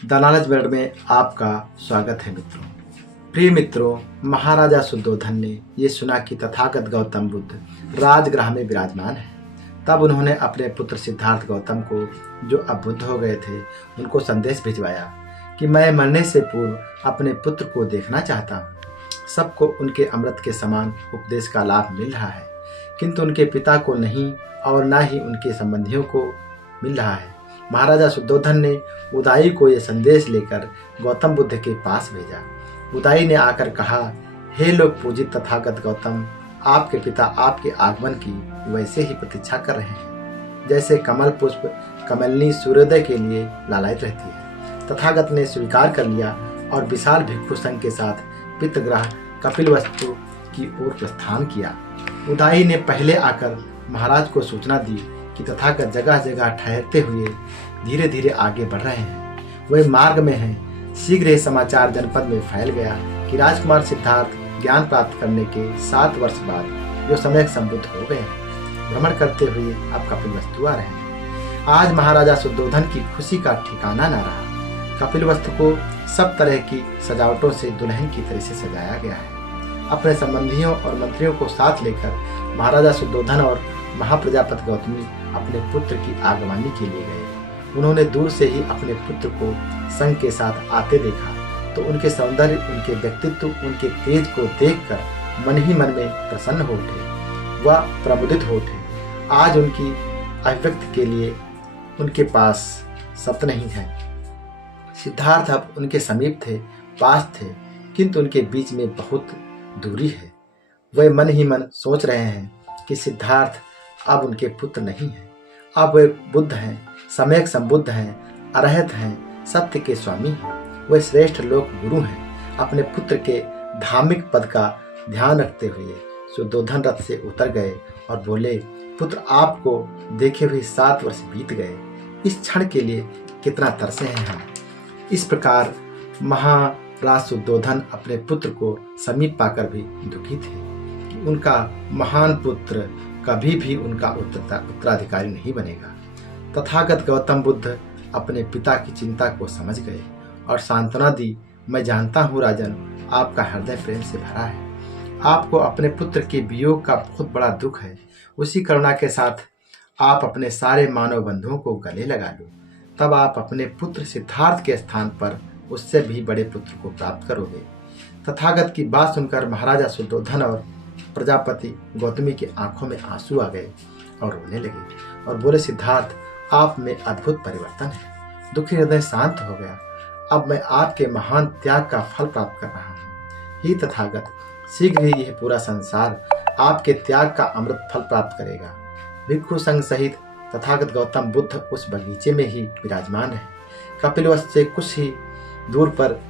The knowledge world में आपका स्वागत है मित्रों। प्रिय मित्रों, महाराजा शुद्धोधन ने ये सुना कि तथागत गौतम बुद्ध राजगृह में विराजमान है। तब उन्होंने अपने पुत्र सिद्धार्थ गौतम को, जो अब बुद्ध हो गए थे, उनको संदेश भिजवाया कि मैं मरने से पूर्व अपने पुत्र को देखना चाहता हूँ। सबको उनके अमृत के समान उपदेश का लाभ मिल रहा है, किंतु उनके पिता को नहीं और न ही उनके संबंधियों को मिल रहा है। महाराजा शुद्धोधन ने उदाई को यह संदेश लेकर गौतम बुद्ध के पास भेजा। उदाई ने आकर कहा, हे लोग पूजित तथागत गौतम, आपके पिता आपके आगमन की वैसे ही प्रतीक्षा कर रहे हैं जैसे कमल पुष्प कमलनी सूर्योदय के लिए लालायित रहती है। तथागत ने स्वीकार कर लिया और विशाल भिक्षु संघ के साथ पितृगृह कपिलवस्तु की ओर प्रस्थान किया। उदाई ने पहले आकर महाराज को सूचना दी कि तथागत जगह जगह ठहरते हुए धीरे धीरे आगे बढ़ रहे हैं, वे मार्ग में हैं। शीघ्र यह समाचार जनपद में फैल गया कि राजकुमार सिद्धार्थ ज्ञान प्राप्त करने के 7 वर्ष बाद जो सम्यक संबुद्ध हो गए हैं, भ्रमण करते हुए अब कपिलवस्तु आ रहे हैं। आज महाराजा शुद्धोधन की खुशी का ठिकाना न रहा। कपिलवस्तु को सब तरह की सजावटों से दुल्हन की तरह से सजाया गया है। अपने संबंधियों और मंत्रियों को साथ लेकर महाराजा शुद्धोधन और महाप्रजापति गौतमी अपने पुत्र की आगवानी के लिए गए। उन्होंने दूर से ही अपने पुत्र को संग के साथ आते देखा तो उनके सौंदर्य, उनके व्यक्तित्व, उनके तेज को देखकर मन ही मन में प्रसन्न हो उठे, वह प्रमुदित हो उठे। आज उनकी अभिव्यक्ति के लिए उनके पास शब्द नहीं है। सिद्धार्थ अब उनके समीप थे, पास थे, किंतु उनके बीच में बहुत दूरी है। वे मन ही मन सोच रहे हैं कि सिद्धार्थ अब उनके पुत्र नहीं हैं, अब वे बुद्ध हैं, सम्यक संबुद्ध हैं, अरहत हैं, सत्य के स्वामी हैं। वे श्रेष्ठ लोक गुरु हैं। अपने पुत्र के धार्मिक पद का ध्यान रखते हुए शुद्धोधन रथ से उतर गए और बोले, पुत्र, आपको देखे हुए 7 वर्ष बीत गए। इस क्षण के लिए कितना तरसे हैं हम। इस प्रकार महाराज शुद्धोधन अपने पुत्र को समीप पाकर भी दुखी थे कि उनका महान पुत्र कभी भी उनका उत्तराधिकारी नहीं बनेगा। तथागत गौतम बुद्ध अपने पिता की चिंता को समझ गए और सांत्वना दी, मैं जानता हूँ राजन, आपका हृदय प्रेम से भरा है। आपको अपने पुत्र के वियोग का बहुत बड़ा दुख है। उसी करुणा के साथ आप अपने सारे मानव बंधुओं को गले लगा लो, तब आप अपने पुत्र सिद्धार्थ के स्थान पर उससे भी बड़े पुत्र को प्राप्त करोगे। तथागत की बात सुनकर महाराजा शुद्धोधन और प्रजापति गौतमी की आंखों में आंसू आ गए और रोने लगे और बोले, सिद्धार्थ, आप में अद्भुत परिवर्तन है। दुखी हृदय शांत हो गया। अब मैं आपके महान त्याग का फल प्राप्त कर रहा हूँ। ही तथागत, शीघ्र ही यह पूरा संसार आपके त्याग का अमृत फल प्राप्त करेगा। भिक्षु संघ सहित तथागत गौतम बुद्ध उस बगीचे में ही विराजमान है, कपिलवस्तु से कुछ ही दूर पर,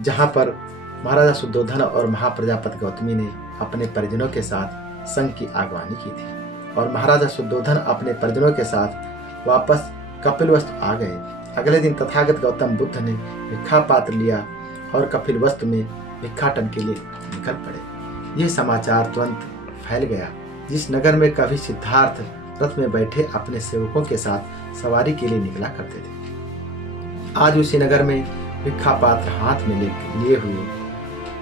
जहाँ पर महाराजा शुद्धोधन और महाप्रजापति गौतमी ने अपने परिजनों के साथ संघ की आगवानी की थी। और महाराजा शुद्धोधन अपने परिजनों के साथ वापस कपिलवस्तु आ गए। अगले दिन तथागत गौतम बुद्ध ने भिक्षा पात्र लिया और कपिलवस्तु में भिक्षाटन के लिए निकल पड़े। यह समाचार तुरंत फैल गया। जिस नगर में कभी सिद्धार्थ रथ में बैठे अपने सेवकों के साथ सवारी के लिए निकला करते थे, आज उसी नगर में भिक्षा पात्र हाथ में लिए हुए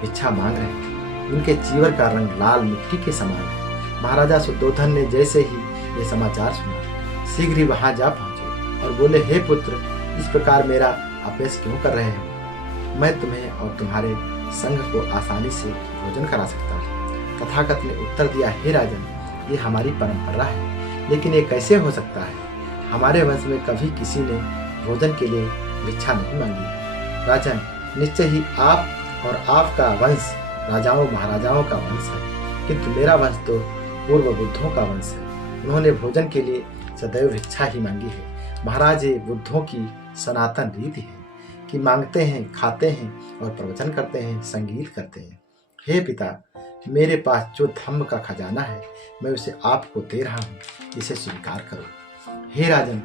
भिक्षा मांग रहे हैं। उनके चीवर का रंग लाल मिट्टी के समान है। महाराजा शुद्धोधन ने जैसे ही ये समाचार सुना, शीघ्र ही वहां जा पहुंचे और बोले, हे पुत्र, इस प्रकार मेरा अपयश क्यों कर रहे हो? मैं तुम्हें और तुम्हारे संघ को आसानी से भोजन करा सकता हूँ। तथागत ने उत्तर दिया, हे राजन, ये हमारी परंपरा है, लेकिन ये कैसे हो सकता है? हमारे वंश में कभी किसी ने भोजन के लिए भिक्षा नहीं मांगी। राजन, निश्चय ही आप और आपका वंश राजाओं महाराजाओं का वंश है, किंतु मेरा वंश तो पूर्व बुद्धों का वंश है। उन्होंने भोजन के लिए सदैव भिक्षा ही मांगी है। महाराज, ये बुद्धों की सनातन रीति है कि मांगते हैं, खाते हैं और प्रवचन करते हैं, संगीत करते हैं। हे पिता, मेरे पास जो धम्म का खजाना है, मैं उसे आपको दे रहा हूँ, इसे स्वीकार करो। हे राजन,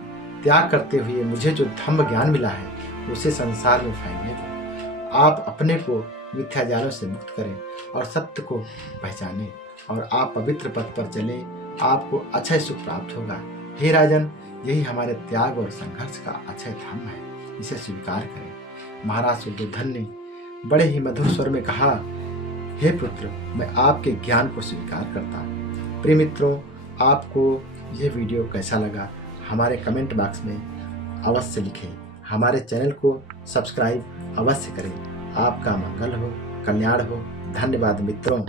त्याग करते हुए मुझे जो धम्म ज्ञान मिला है, उसे संसार में फैलने दो। आप अपने को मिथ्या जालों से मुक्त करें और सत्य को पहचानें और आप पवित्र पथ पर चलें, आपको अक्षय सुख प्राप्त होगा। हे राजन, यही हमारे त्याग और संघर्ष का अक्षय धर्म है, इसे स्वीकार करें। महाराज शुद्धोधन ने बड़े ही मधुर स्वर में कहा, हे पुत्र, मैं आपके ज्ञान को स्वीकार करता हूँ। प्रिय मित्रों, आपको यह वीडियो कैसा लगा हमारे कमेंट बॉक्स में अवश्य लिखें। हमारे चैनल को सब्सक्राइब अवश्य करें। आपका मंगल हो, कल्याण हो। धन्यवाद मित्रों।